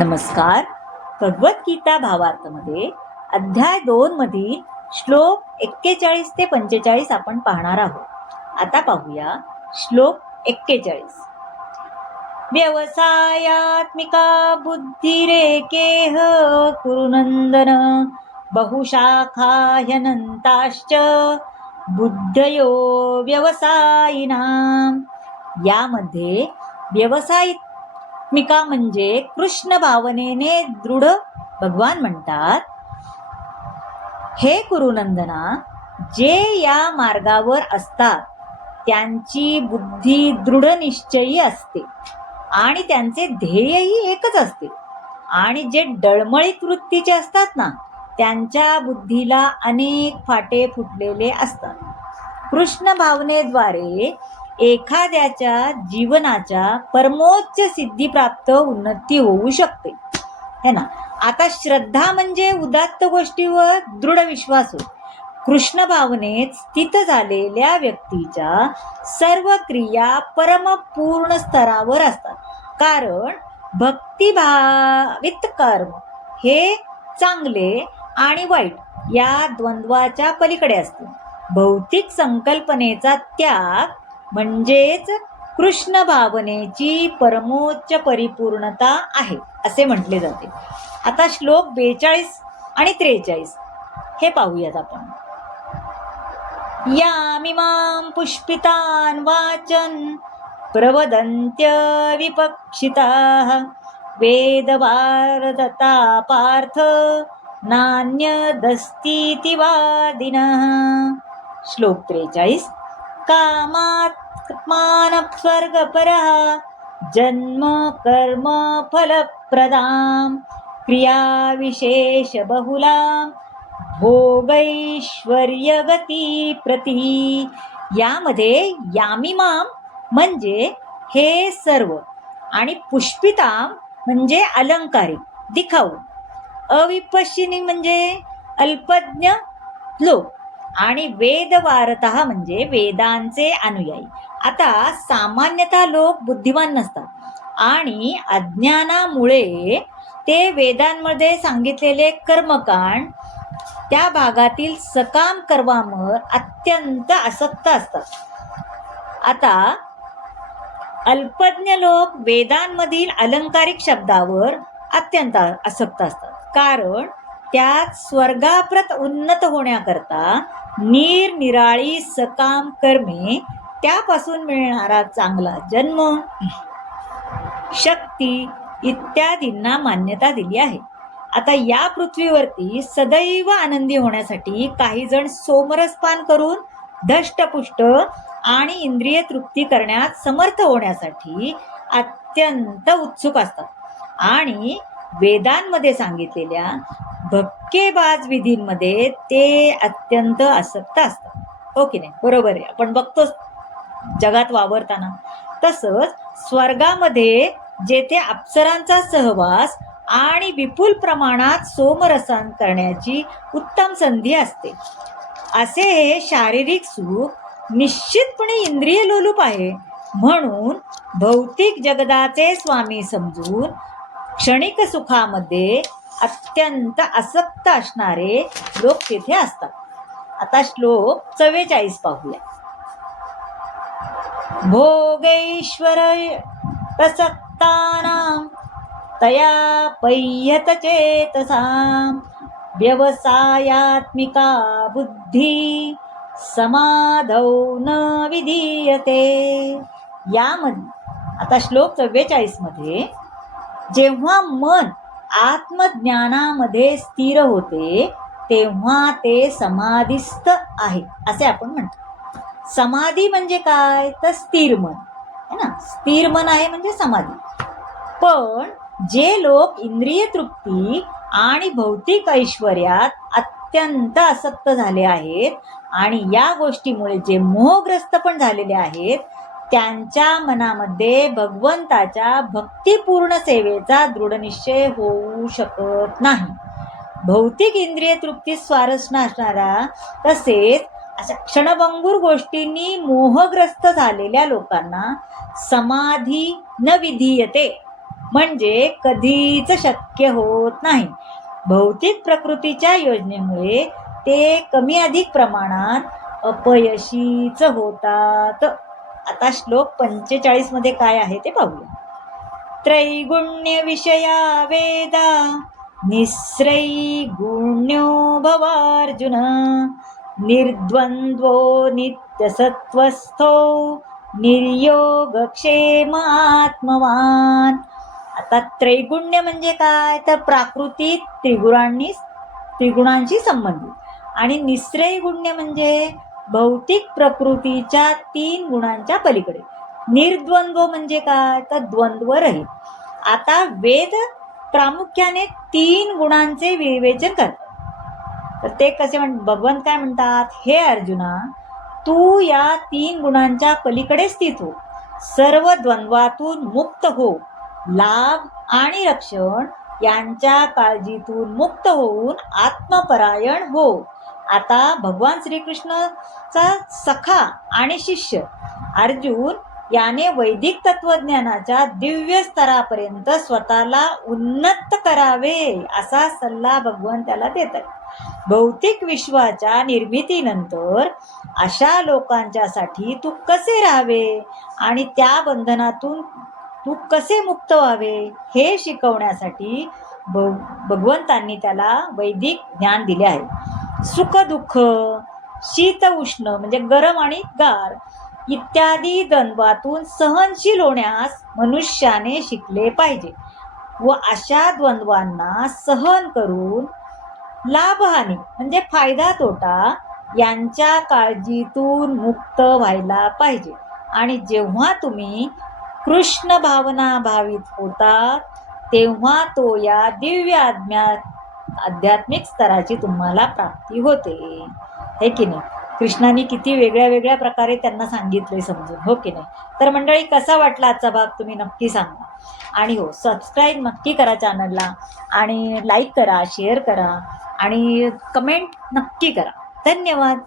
नमस्कार. भगवद्गीता भावार्थमध्ये अध्याय 2 मधील श्लोक 41 ते 45 आपण पाहणार आहोत. आता पाहूया श्लोक 41. व्यवसायात्मिका बुद्धिरेकेह कुरुनंदन बहुशाखा ह्यनंताश्च बुद्धयो व्यवसायिनाम. यामध्ये व्यवसायित्मिका म्हणजे कृष्ण भावनेने दृढ भगवान म्हणतात, हे कुरुनंदना, जे या मार्गावर असतात त्यांची बुद्धी दृढ निश्चयी असते आणि त्यांचे ध्येयही एकच असते. आणि जे डळमळीत वृत्तीचे असतात ना, त्यांच्या बुद्धीला अनेक फाटे फुटलेले असतात. कृष्ण भावनेद्वारे एखाद्याच्या जीवनाच्या परमोच्च सिद्धीप्राप्त उन्नती होऊ शकते, है ना. आता श्रद्धा म्हणजे उदात्त गोष्टीवर दृढ विश्वास होय. कृष्ण भावनेत स्थित झालेल्या व्यक्तीच्या सर्व क्रिया परमपूर्ण स्तरावर असतात, कारण भक्तिभावित कर्म हे चांगले आणि वाईट या द्वंद्वाच्या पलीकडे असते. भौतिक संकल्पनेचा त्याग म्हणजेच कृष्ण भावनेची परमोच्च परिपूर्णता आहे असे म्हटले जाते. आता श्लोक 42 आणि 43 हे पाहूयात आपण. यामिमां पुष्पितान् वाचन प्रवदन्त्य विपक्षिताः वेदवारदता पार्थ नान्यदस्तीति वादिनः. श्लोक 43. कामात्मानस्वर्गपरः जन्म कर्म फलप्रदां क्रियाविशेष बहुलां भोगैश्वर्यगती प्रति. यामध्ये यामिमाम म्हणजे हे सर्व आणि पुष्पिताम म्हणजे अलंकारिक दिखाऊ, अविपश्यिनी म्हणजे अल्पज्ञ लोक आणि वेदवारतः म्हणजे वेदांचे अनुयायी. आता सामान्यतः लोक बुद्धिमान नसतात आणि अज्ञानामुळे ते वेदांमध्ये सांगितलेले कर्मकांड त्या भागातील सकाम कर्मावर अत्यंत आसक्त असतात. आता अल्पज्ञ लोक वेदांमधील अलंकारिक शब्दावर अत्यंत आसक्त असतात, कारण त्यात स्वर्गाप्रत उन्नत होण्याकरता निरनिराळी सकाम कर्मे, त्यापासून मिळणारा चांगला जन्म, शक्ती इत्यादींना मान्यता दिली आहे. आता या पृथ्वीवरती सदैव आनंदी होण्यासाठी काही जण सोमरसपान करून धष्टपुष्ट आणि इंद्रिय तृप्ती करण्यात समर्थ होण्यासाठी अत्यंत उत्सुक असतात आणि वेदांमध्ये सांगितलेल्या भपकेबाज विधींमध्ये ते अत्यंत आसक्त असतात. हो की नाही? बरोबर आहे, आपण बघतो जगात वावरताना. तसंच स्वर्गामध्ये जेथे अप्सरांचा सहवास आणि विपुल प्रमाणात सोमरसन करण्याची उत्तम संधी असते, असे हे शारीरिक सुख निश्चितपणे इंद्रिय लोलूप आहे. म्हणून भौतिक जगदाचे स्वामी समजून क्षणिक सुखामध्ये अत्यंत आसक्त असणारे लोक तिथे असतात. आता श्लोक 44 पाहूया. भोगैश्वर प्रसक्तानां तया पय्यत चेतसां व्यवसायात्मिका बुद्धी समाधौ न विधीयते. यामध्ये आता श्लोक 44 मध्ये जेव्हा मन आत्मज्ञानामध्ये स्थिर होते तेव्हा ते समाधिस्थ आहे असे आपण म्हणतो. समाधी म्हणजे काय? तर स्थिर मन है ना. स्थिर मन आहे म्हणजे समाधी. पण जे लोक इंद्रिय तृप्ती आणि भौतिक ऐश्वर्यात अत्यंत आसक्त झाले आहेत आणि या गोष्टीमुळे जे मोहग्रस्त पण झालेले आहेत, त्यांच्या मनामध्ये भगवंताच्या भक्तिपूर्ण सेवेचा दृढनिश्चय होऊ शकत नाही. भौतिक इंद्रिय तृप्ती स्वारस्य असणारा तसेच अशा क्षणभंगूर गोष्टींनी मोहग्रस्त झालेल्या लोकांना समाधी न विधीयते म्हणजे कधीच शक्य होत नाही. भौतिक प्रकृतीच्या योजनेमुळे ते कमी अधिक प्रमाणात अपयशीच होतात. आता श्लोक 45 मध्ये काय आहे ते पाहूया. त्रैगुण्य विषया वेदा निस्त्रैगुण्यो भवार्जुन निर्द्वंद्वो नित्यसत्वस्थो निर्योगक्षेम आत्मवान. आता त्रैगुण्य म्हणजे काय तर प्राकृतिक त्रिगुणांशी संबंधित, आणि निस्त्रैगुण्य म्हणजे भौतिक प्रकृतीच्या 3 गुणांच्या पलीकडे. निर्द्वंद्व म्हणजे काय तर द्वंद्व रहित. आता वेद प्रामुख्याने 3 गुणांचे विवेचन करतात. तर ते कसे भगवंत काय म्हणतात, हे अर्जुना, तू या 3 गुणांच्या पलीकडे स्थित हो, सर्व द्वंद्वातून मुक्त हो, लाभ आणि रक्षण यांच्या काळजीतून मुक्त होऊन आत्मपरायण हो. आता भगवान श्रीकृष्णाचा सखा आणि शिष्य अर्जुन याने वैदिक तत्वज्ञानाच्या दिव्य स्तरापर्यंत स्वतःला उन्नत करावे असा सल्ला भगवान त्याला देतात. भौतिक विश्वाच्या निर्मितीनंतर अशा लोकांच्यासाठी तू कसे राहावे आणि त्या बंधनातून तू कसे मुक्त व्हावे हे शिकवण्यासाठी भगवंतांनी त्याला वैदिक ज्ञान दिले आहे. सुख दुःख, शीत उष्ण म्हणजे गरम आणि गार इत्यादी द्वंद्वातून सहनशील होण्यास मनुष्याने शिकले पाहिजे व अशा द्वंद्वांना सहन करून लाभहानी म्हणजे फायदा तोटा यांच्या काळजीतून मुक्त व्हायला पाहिजे. आणि जेव्हा तुम्ही कृष्ण भावना भावित होतात तेव्हा तो या दिव्य आध्यात्मिक स्तराची तुम्हाला प्राप्ती होते, हे की नाही. कृष्णाने किती वेगळ्या वेगळ्या प्रकारे त्यांना सांगितले समजून, हो की नाही. तर मंडळी, कसा वाटला आजचा भाग तुम्ही नक्की सांगा. आणि हो, सबस्क्राईब नक्की करा चॅनलला, आणि लाईक करा, शेअर करा आणि कमेंट नक्की करा. धन्यवाद.